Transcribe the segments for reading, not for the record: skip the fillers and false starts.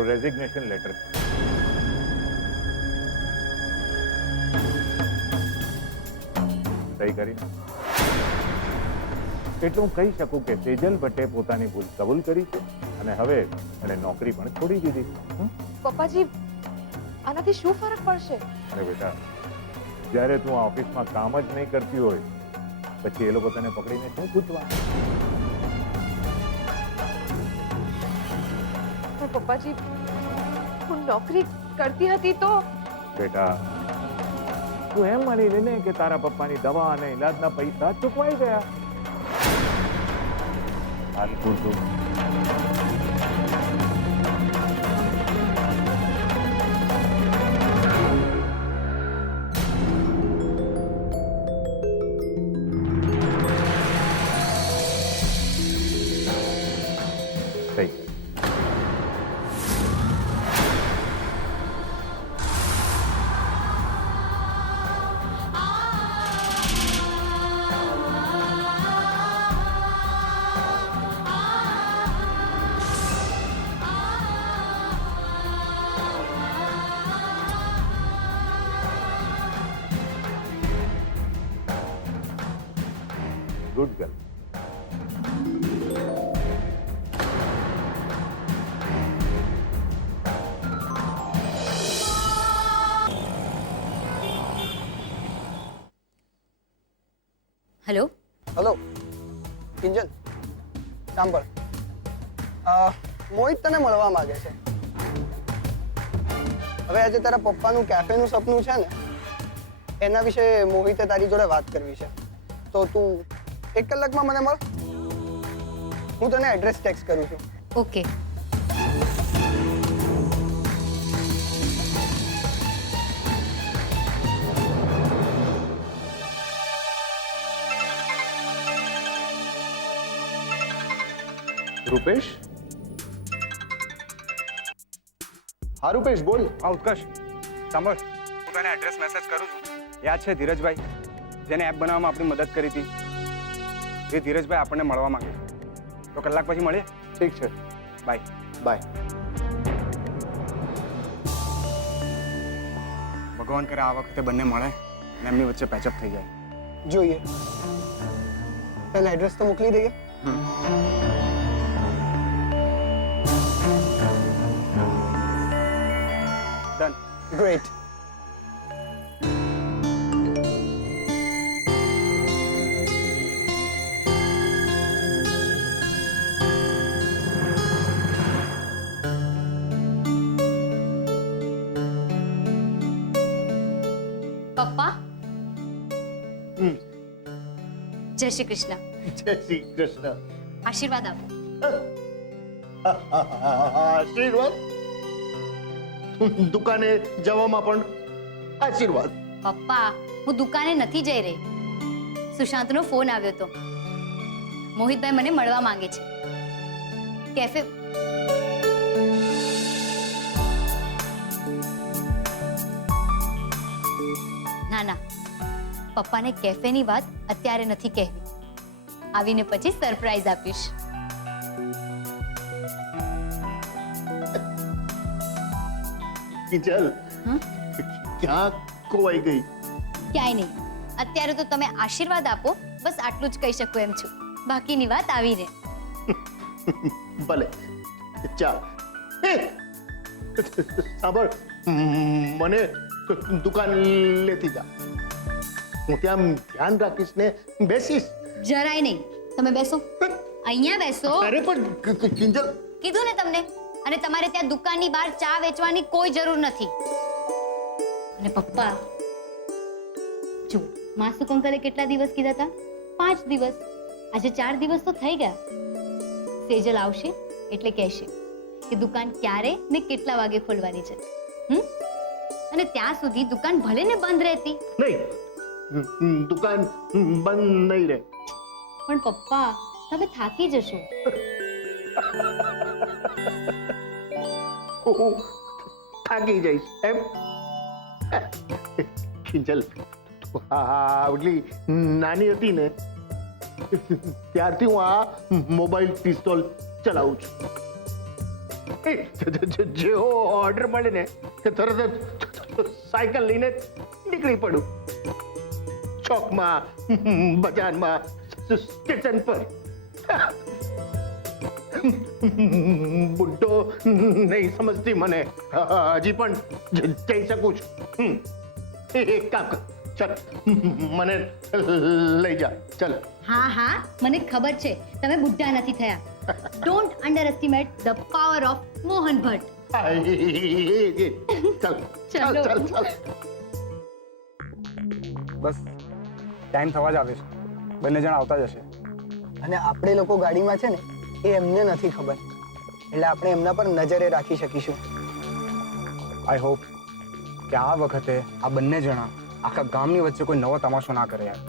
મારું resignation letter. સહી કરીને એટલું હું કહી શકું કે સેજલ ભટ્ટે પોતાની ભૂલ કબૂલ કરી છે અને હવે એણે નોકરી પણ છોડી દીધી. પપ્પાજી આનાથી શું ફરક પડશે? અરે બેટા, જ્યારે તું આ ઓફિસમાં કામ જ નહીં કરતી હોય પછી એ લોકો તને પકડીને શું પૂછવા? પણ પપ્પાજી હું નોકરી કરતી હતી તો બેટા, તું એમ માની લે ને કે તારા પપ્પાની દવા અને ઈલાજના પૈસા ચૂકવાઈ ગયા. હાલ પૂરતું થઈ ગયું. Good girl. Hello hello Kinjal, સાંભળ, મોહિત તને મળવા માંગે છે. હવે આજે તારા પપ્પાનું કેફેનું સપનું છે ને, એના વિશે મોહિતે તારી જોડે વાત કરવી છે. તો તું 1 કલાકમાં મને મળ. હું તને એડ્રેસ ટેક્સ્ટ કરું છું. ઓકે. રૂપેશ? હા રૂપેશ, બોલ. હા ઉત્કર્ષ, સાંભળ, હું તને એડ્રેસ મેસેજ કરું છું. યાદ છે ધીરજભાઈ, જેને એપ બનાવવામાં આપણી મદદ કરી હતી? એ ધીરજભાઈ આપણને મળવા માંગે છે. તો કલાક પછી મળીએ. ઠીક છે, બાય. બાય. ભગવાન કરે આ વખતે બંને મળે અને એમની વચ્ચે પેચઅપ થઈ જાય. જોઈએ, પહેલા એડ્રેસ તો મોકલી દઈએ. ડન. ગ્રેટ. પપ્પા, જય શ્રી કૃષ્ણ. જય શ્રી કૃષ્ણ. આશીર્વાદ આપો. આશીર્વાદ? દુકાને જવામાં પણ આશીર્વાદ? પપ્પા, હું દુકાને નથી જઈ રહી. સુશાંતનો ફોન આવ્યો હતો. મોહિતભાઈ મને મળવા માંગે છે. કેફે ના ના, પપ્પાને કેફેની વાત અત્યારે નથી કહેવી. આવીને પછી સરપ્રાઈઝ આપીશ. કિંજલ, ક્યાં ખોવાઈ ગઈ? ક્યાંય નહીં. અત્યારે તો તમે આશીર્વાદ આપો, બસ આટલું જ કહી શકું એમ છું. બાકીની વાત આવીને. ભલે, ચા. સાંભળ, મને દુકાન લેતી જા. હું ત્યાં ધ્યાન રાખીશ ને બેસીશ. જરાય નહીં. તમે બેસો, અહીંયા બેસો. અરે પણ કિંજલ, કીધું ને તમને. અને તમારે ત્યાં દુકાનની બહાર ચા વેચવાની કોઈ જરૂર નથી. અને પપ્પા જો, માસુ કંકલે કેટલા દિવસ કીધા હતા? 5 દિવસ. આજે 4 દિવસ તો થઈ ગયા. સેજલ આવશે એટલે કહેશે કે દુકાન ક્યારે ને કેટલા વાગે ખોલવાની છે. અને ત્યાં સુધી દુકાન ભલે ને બંધ રહેતી. નહીં, દુકાન બંધ નહીં રહે. પણ પપ્પા, તમે થાકી જશો. હું થાકી જઈશ એમ? કિંજલ, આવડી નાની હતી ને ત્યારથી હું આ મોબાઈલ પિસ્તોલ ચલાવું છું. જેવો ઓર્ડર મળે ને કે તરત જ સાયકલ લઈને નીકળી પડું, ચોકમાં, બજારમાં, સ્ટેશન પર. બુઢો નહીં સમજતી મને, હજી પણ જઈ શકું છું. એક કામ કર, ચાલ મને લઈ જા, ચાલ. હા હા, મને ખબર છે તમે બુઢા નથી થયા. Don't under estimate the power of Mohan Bhatt. ચાલ ચાલ ચાલ ચાલ. બસ ટાઈમ થવા જ આવે છે, બંને જણ આવતા જ હશે. અને આપણે લોકો ગાડીમાં છે ને એ એમને નથી ખબર, એટલે આપણે એમના પર નજરે રાખી શકીશું. આઈ હોપ કે આ વખતે આ બંને જણા આખા ગામની વચ્ચે કોઈ નવો તમાશો ના કરે યાર.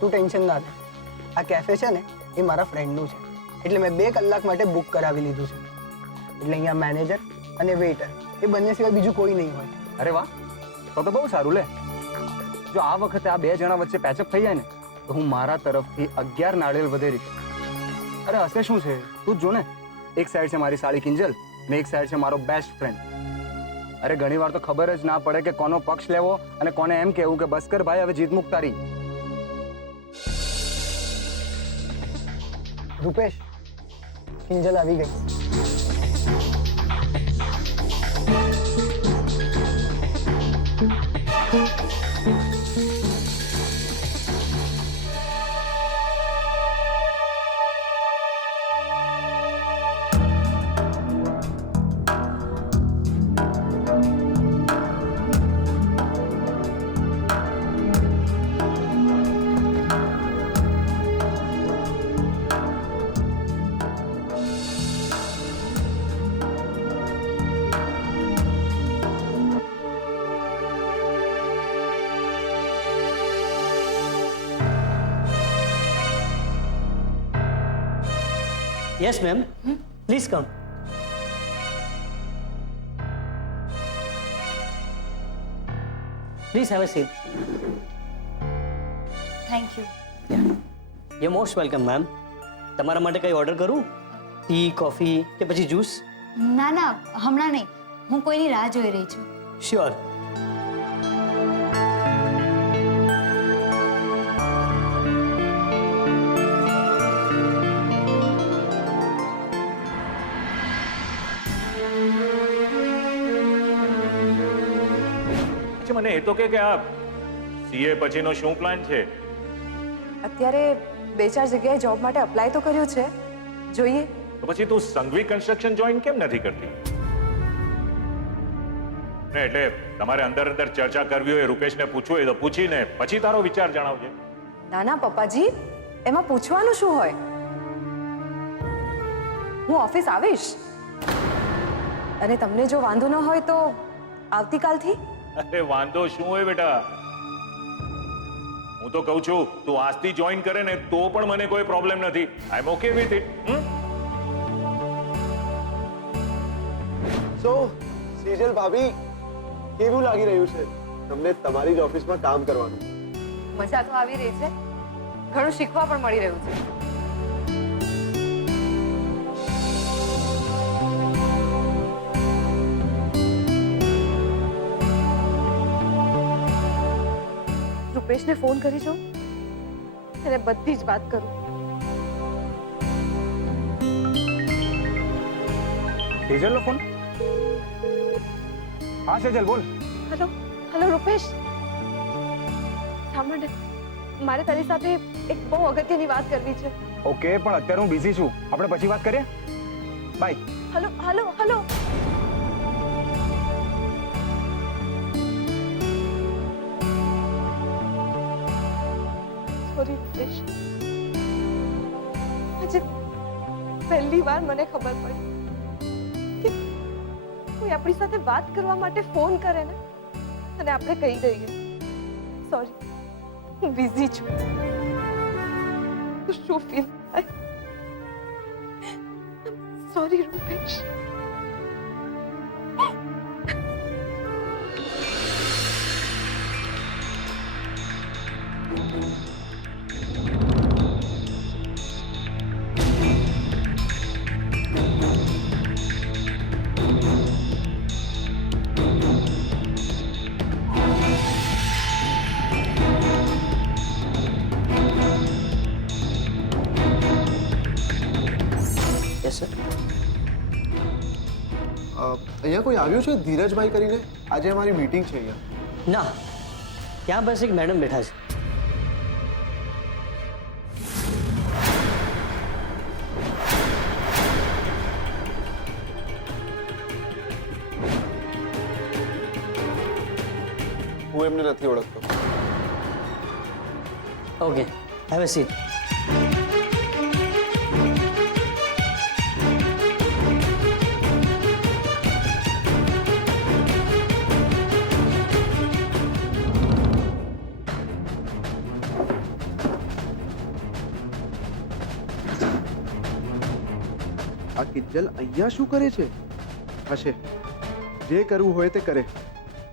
તું ટેન્શન ના લે, આ કેફે છે ને એ મારા ફ્રેન્ડનું છે, એટલે મેં 2 કલાક માટે બુક કરાવી લીધું છે. એટલે અહીંયા મેનેજર અને વેઇટર એ બંને સિવાય બીજું કોઈ નહીં હોય. અરે વાહ, તો બહુ સારું લે. જો આ વખતે આ 2 જણા વચ્ચે પેચઅપ થઈ જાય ને તો હું મારા તરફથી 11 નાળિયેર વધેરીશ. અરે હશે શું છે, તું જ જો ને, એક સાઈડ છે મારી સાળી કિંજલ ને એક સાઈડ છે મારો બેસ્ટ ફ્રેન્ડ. અરે ઘણી વાર તો ખબર જ ના પડે કે કોનો પક્ષ લેવો અને કોને એમ કહેવું કે બસ કર ભાઈ, હવે જીત મુક તારી. રૂપેશ, કિંજલ આવી ગઈ. Yes, ma'am. Please come. Please have a seat. Thank you. You're most welcome, ma'am. તમારા માટે કંઈ ઓર્ડર કરું? ટી, કોફી કે પછી જ્યુસ? ના ના, હમણાં નહીં, હું કોઈની રાહ જોઈ રહી છું. શ્યોર. મને એ તો કે આ સીએ પછીનો શું પ્લાન છે? અત્યારે 2-4 જગ્યાએ જોબ માટે અપ્લાય તો કર્યું છે, જોઈએ. તો પછી તું સંઘવી કન્સ્ટ્રક્શન જોઈન કેમ નથી કરતી? ને એટલે તમારે અંદર ચર્ચા કરવી હોય, રૂપેશને પૂછવું હોય તો પૂછીને પછી તારો વિચાર જણાવજે. ના ના પપ્પાજી, એમાં પૂછવાનું શું હોય? હું ઓફિસ આવીશ, અને તમને જો વાંધો ન હોય તો આવતીકાલથી. અરે વાંધો શું હોય બેટા, હું તો કહું છું તું આજથી જોઈન કરે ને તો પણ મને કોઈ પ્રોબ્લેમ નથી. આઈ એમ ઓકે વિથ ઇટ. સો સેજલ ભાભી, કેવું લાગી રહ્યું છે તમને તમારી જ ઓફિસમાં કામ કરવાનું? મજા તો આવી રહી છે, ઘણું શીખવા પણ મળી રહ્યું છે. રૂપેશને ફોન કરી જો, એને બધી જ વાત કરું. સેજલનો ફોન? હા સેજલ બોલ. હેલો હેલો રૂપેશ, સાંભળ ને, મારે તારી સાથે એક બહુ અગત્યની વાત કરવી છે. ઓકે, પણ અત્યારે હું બિઝી છું, આપણે પછી વાત કરીએ. Bye. Hello hello hello. Sorry Rupesh, આજે પહેલી વાર મને ખબર પડી કે કોઈ આપણી સાથે વાત કરવા માટે ફોન કરે ને અને આપણે કહી દઈએ સોરી, હું બિઝી છું. શું ફીલ થાય? સોરી રૂપેશ. અહીંયા કોઈ આવ્યું છે ધીરજભાઈ કરીને? આજે અમારી મીટિંગ છે અહીંયા. ના, ત્યાં બસ એક મેડમ બેઠા છે. હું એમને નથી ઓળખતો. Okay, have a seat. આ કિંજલ અહીંયા શું કરે છે? હશે, જે કરવું હોય તે કરે.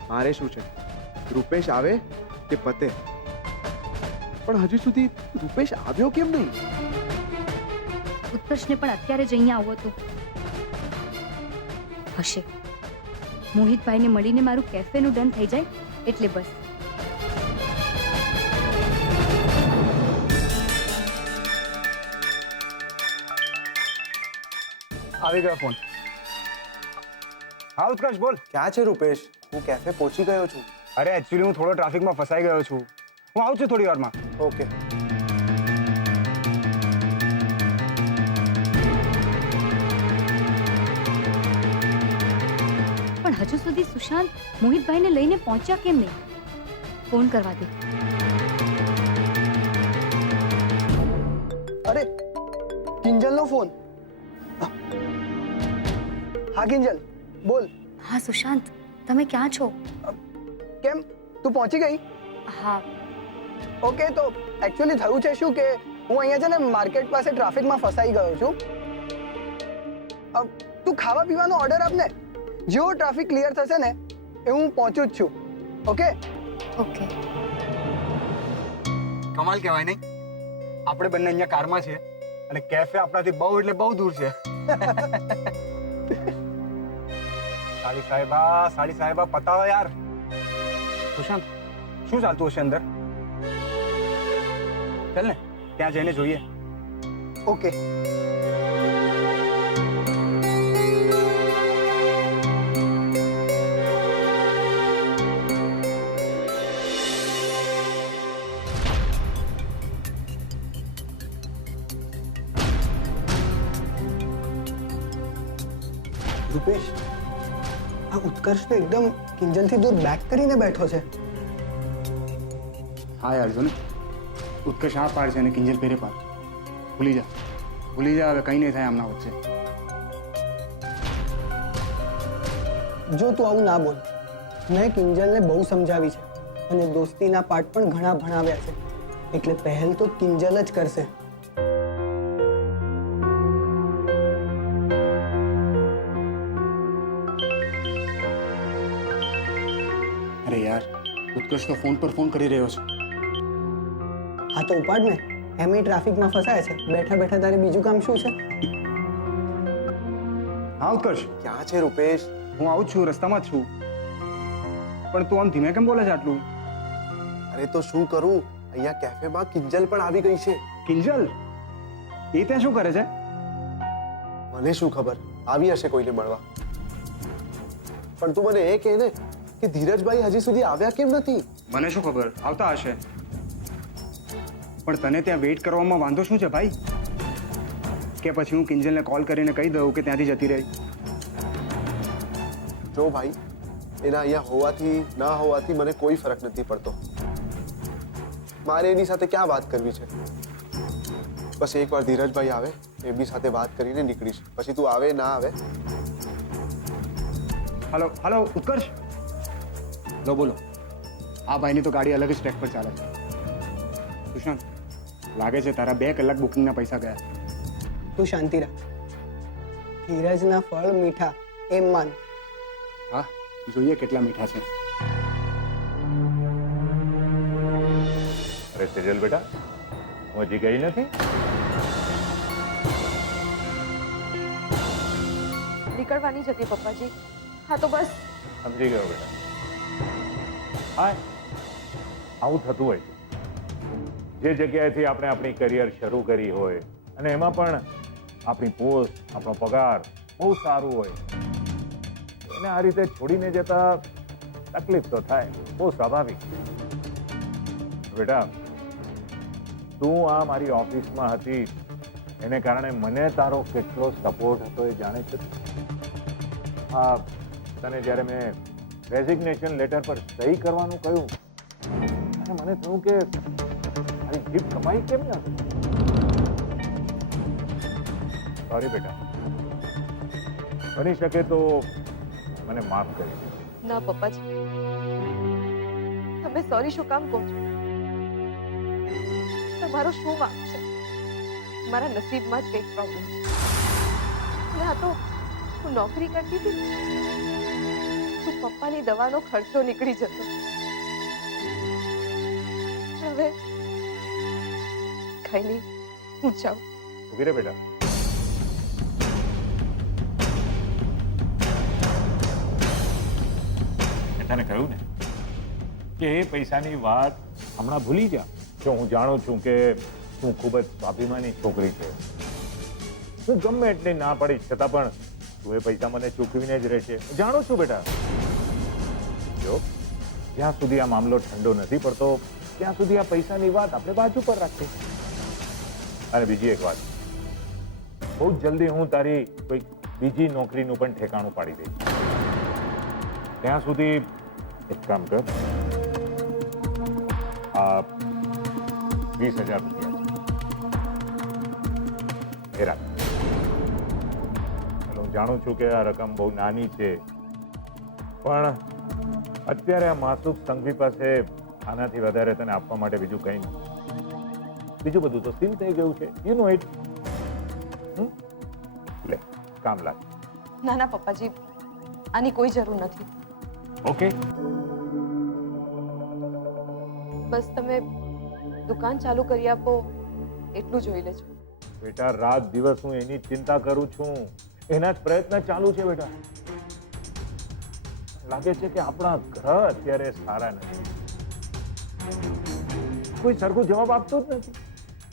મારે શું છે? રૂપેશ આવે તે પતે. પણ હજુ સુધી રૂપેશ આવ્યો કેમ નહીં? ઉત્કર્ષને પણ અત્યારે જ અહીંયા આવવો હતું. હશે મોહિતભાઈને મળીને મારું કેફેનું ડન થઈ જાય એટલે બસ. આવી ગયો ફોન. હા ઉત્કર્ષ બોલ. ક્યાં છે રૂપેશ? હું કેફે પહોંચી ગયો છું. અરે એકચ્યુઅલી હું થોડો ટ્રાફિકમાં ફસાઈ ગયો છું. હું આવું છું થોડી વારમાં. ઓકે. પણ હજુ સુધી સુશાંત મોહિતભાઈને લઈને પહોંચ્યા કેમ નહીં? ફોન કરવા દે. અરે કિંજલનો ફોન. હા કિંજલ, બોલ. હા સુશાંત, તમે ક્યાં છો? કેમ, તું પહોંચી ગઈ? હા. ઓકે, તો એકચ્યુઅલી થયું છે શું કે હું અહીંયા છે ને માર્કેટ પાસે ટ્રાફિકમાં ફસાઈ ગયો છું. તું ખાવા પીવાનો ઓર્ડર આપ ને. જેવો ટ્રાફિક ક્લિયર થશે ને એ હું પહોંચું જ છું. ઓકે? ઓકે. કમાલ કહેવાય નહીં? આપણે બંને અહીંયા કારમાં છે અને કેફે આપણાથી બહુ એટલે બહુ દૂર છે. સાડી સાહેબા પતાવો યાર. સુશાંત, શું ચાલતું હશે અંદર? ચાલ ને ત્યાં જઈને જોઈએ. ઓકે. રૂપેશ, આ ઉત્કર્ષ તો એકદમ કિંજલથી દૂર બેક કરીને બેઠો છે. હા યાર જો ને, ઉત્કર્ષ આ પાડ છે અને કિંજલ પેરે પાડ. ભૂલી જા હવે કંઈ નહીં થાય આમના વચ્ચે. જો તું આવું ના બોલ. મેં કિંજલને બહુ સમજાવી છે અને દોસ્તીના પાઠ પણ ઘણા ભણાવ્યા છે. એટલે પહેલ તો કિંજલ જ કરશે. અરે યાર, ઉત્કર્ષ તો ફોન પર ફોન કરી રહ્યો છે. હા તો ઉપાડ ને. એમ ટ્રાફિકમાં ફસાય છે. બેઠા બેઠા તારે બીજું કામ શું છે? હા ઉત્કર્ષ, ક્યાં છે રૂપેશ? હું આવું જ છું, રસ્તામાં જ છું. પણ તું આમ ધીમે કેમ બોલે છે આટલું? અરે તો શું કરું? અહીંયા કેફેમાં કિંજલ પણ આવી ગઈ છે. કિંજલ? એ ત્યાં શું કરે છે? મને શું ખબર, આવી હશે કોઈને મળવા. પણ તું મને એ કહે ને કે ધીરજભાઈ હજી સુધી આવ્યા કેમ નથી? મને શું ખબર, આવતા હશે. પણ તને ત્યાં વેઇટ કરવામાં વાંધો શું છે ભાઈ? કે પછી હું કિંજલને કોલ કરીને કહી દઉં કે ત્યાંથી જતી રહી? જો ભાઈ, એના અહીંયા હોવાથી ના હોવાથી મને કોઈ ફરક નથી પડતો. મારે એની સાથે ક્યાં વાત કરવી છે? બસ એકવાર ધીરજભાઈ આવે, એમની સાથે વાત કરીને નીકળીશ. પછી તું આવે ના આવે. હલો ઉત્કર્ષ, લો બોલો. આ ભાઈની તો ગાડી અલગ જ ટ્રેક પર ચાલે છે. સુશાંત, લાગે છે તારા 2 કલાક બુકિંગના પૈસા ગયા. તું શાંતિ રાખ. ધીરજના ફળ મીઠા એમ માન. હા, જોઈએ કેટલા મીઠા છે. અરે સેજલ બેટા, હું હજી ગઈ નથી? નીકળવાની જ હતી પપ્પાજી. હા તો બસ. સમજી ગયો બેટા. હા, આવું થતું હોય છે. જે જગ્યાએથી આપણે આપણી કરિયર શરૂ કરી હોય અને એમાં પણ આપણી પોસ્ટ, આપણો પગાર બહુ સારું હોય, અને આ રીતે છોડીને જતા તકલીફ તો થાય, બહુ સ્વાભાવિક. બેટા, તું આ મારી ઓફિસમાં હતી એને કારણે મને તારો કેટલો સપોર્ટ હતો એ જાણે છે. હા, તને જ્યારે મેં રેઝિગ્નેશન લેટર પર સહી કરવાનું કહ્યું અને મને થયું કે મારી જીભ કપાઈ કેમ ન હતી. સોરી બેટા, બની શકે તો મને માફ કરી દે. ના પપ્પાજી, તમે સોરી શું કામ કહો છો? તમારો શું વાંક છે? મારા નસીબમાં જ કંઈક પ્રોબ્લેમ છે. અને આ તો હું નોકરી કરતી હતી તો પપ્પાની દવાનો ખર્ચો નીકળી જતો. હવે કઈ નહીં, હું જાઉં. ઉભી રે બેટા. મેં તને કહ્યું ને કે એ પૈસાની વાત હમણાં ભૂલી જા. જો હું જાણું છું કે તું ખૂબ જ સ્વાભિમાની છોકરી છે. હું ગમે એટલી ના પડીશ છતાં પણ તું એ પૈસા મને ચૂકવીને જ રહેશે. જાણું છું બેટા. જો જ્યાં સુધી આ મામલો ઠંડો નથી પડતો ત્યાં સુધી આ પૈસાની વાત આપણે બાજુ પર રાખીએ. અને બીજી એક વાત, બહુ જ જલ્દી હું તારી કોઈ બીજી નોકરીનું પણ ઠેકાણું પાડી દઈશ. ત્યાં સુધી એક કામ કર, આ 20,000 રૂપિયા છે એ રાખ. હું જાણું છું કે આ રકમ બહુ નાની છે, પણ અત્યારે આ માસુક સંઘવી પાસે આનાથી વધારે તને આપવા માટે બીજું કંઈ નથી. બીજું બધું તો સીલ થઈ ગયું છે, યુ નો ઇટ. લે, કામ લાગ. ના ના પપ્પાજી, આની કોઈ જરૂર નથી. ઓકે, બસ તમે દુકાન ચાલુ કરી આપો એટલું જોઈ લેજો. બેટા, રાત દિવસ હું એની જ ચિંતા કરું છું, એના જ પ્રયત્ન ચાલુ છે. બેટા, લાગે છે કે આપણા ગ્રહ અત્યારે સારા નથી. કોઈ સરખું જવાબ આપતું જ નથી.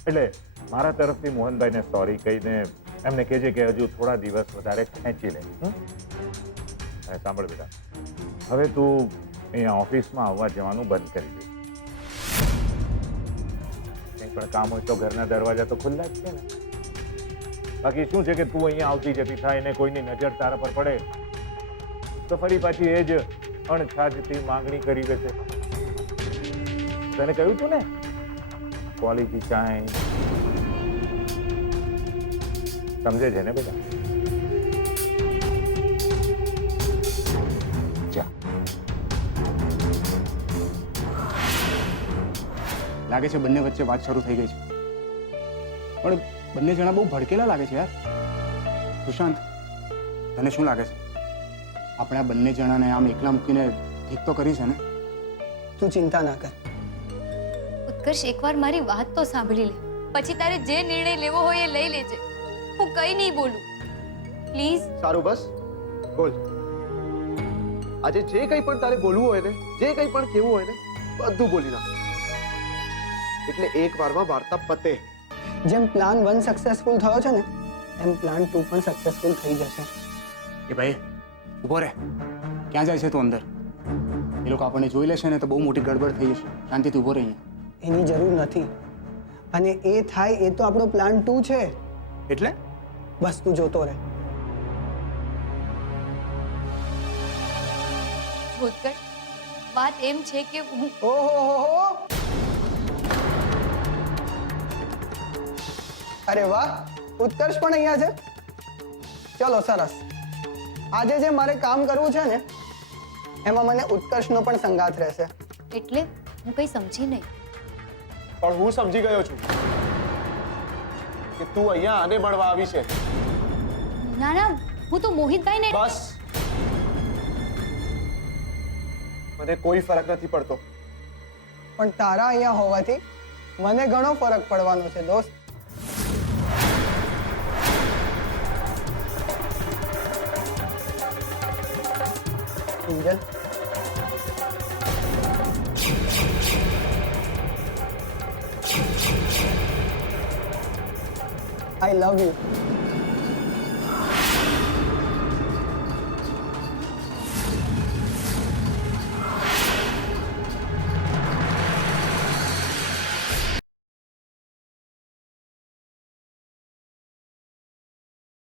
એટલે મારા તરફથી મોહનભાઈને સોરી કહીને એમને કહેજે કે હજુ થોડા દિવસ વધારે ખેંચી લે. અને સાંભળ બેટા, હવે તું અહીંયા ઓફિસમાં આવવા જવાનું બંધ કરી દે. કંઈ પણ કામ હોય તો ઘરના દરવાજા તો ખુલ્લા જ છે ને. બાકી શું છે કે તું અહીંયા આવતી જતી થાય ને કોઈની નજર તારા પર પડે તો ફરી પાછી એ જ અણછાજતી માંગણી કરી દેશે. તને કહ્યું તું ને, ક્વોલિટી ટાઈમ. સમજે છે ને બેટા? જા. લાગે છે બંને વચ્ચે વાત શરૂ થઈ ગઈ છે, પણ બંને જણા બહુ ભડકેલા લાગે છે યાર. સુશાંત, તને શું લાગે છે? આપણે આ બંને જણાને આમ એકલા મૂકીને ઠીક તો કરી છે ને? તું ચિંતા ના કર. ઉત્કર્ષ, એકવાર મારી વાત તો સાંભળી લે, પછી તારે જે નિર્ણય લેવો હોય એ લઈ લેજે. હું કઈ નહીં બોલું, પ્લીઝ. સારું, બસ બોલ. આજે જે કંઈ પણ તારે બોલવું હોય ને, જે કંઈ પણ કહેવું હોય ને, બધું બોલી નાખ. એટલે એક વારમાં વાર્તા પતે. જેમ પ્લાન 1 સક્સેસફુલ થયો છે ને, એમ પ્લાન 2 પણ સક્સેસફુલ થઈ જશે. એ ભાઈ ઊભો રહે. ક્યાં જાય છે તું અંદર? એ લોકો આપણને જોઈ લેશે ને તો બહુ મોટી ગડબડ થઈ જશે. શાંતિથી ઊભો રહે અહીંયા. એની જરૂર નથી, અને એ થાય એ તો આપણો પ્લાન 2 છે. એટલે બસ તું જોતો રહે. ઉત્કર્ષ, વાત એમ છે કે હું ઓહો, અરે વાહ, ઉત્કર્ષ પણ અહીંયા છે. ચલો, સરસ. આજે જે મારે કામ કરવું છે ને, એમાં મને ઉત્કર્ષનો પણ સંગાથ રહેશે. એટલે હું કઈ સમજી નહીં. પણ હું સમજી ગયો છું કે તું અહીંયા આને મળવા આવી છે. ના ના, હું તો મોહિતભાઈને બસ, મને કોઈ ફરક નથી પડતો. પણ તારા અહીંયા હોવાથી મને ઘણો ફરક પડવાનો છે દોસ્ત. Kinjal, I love you.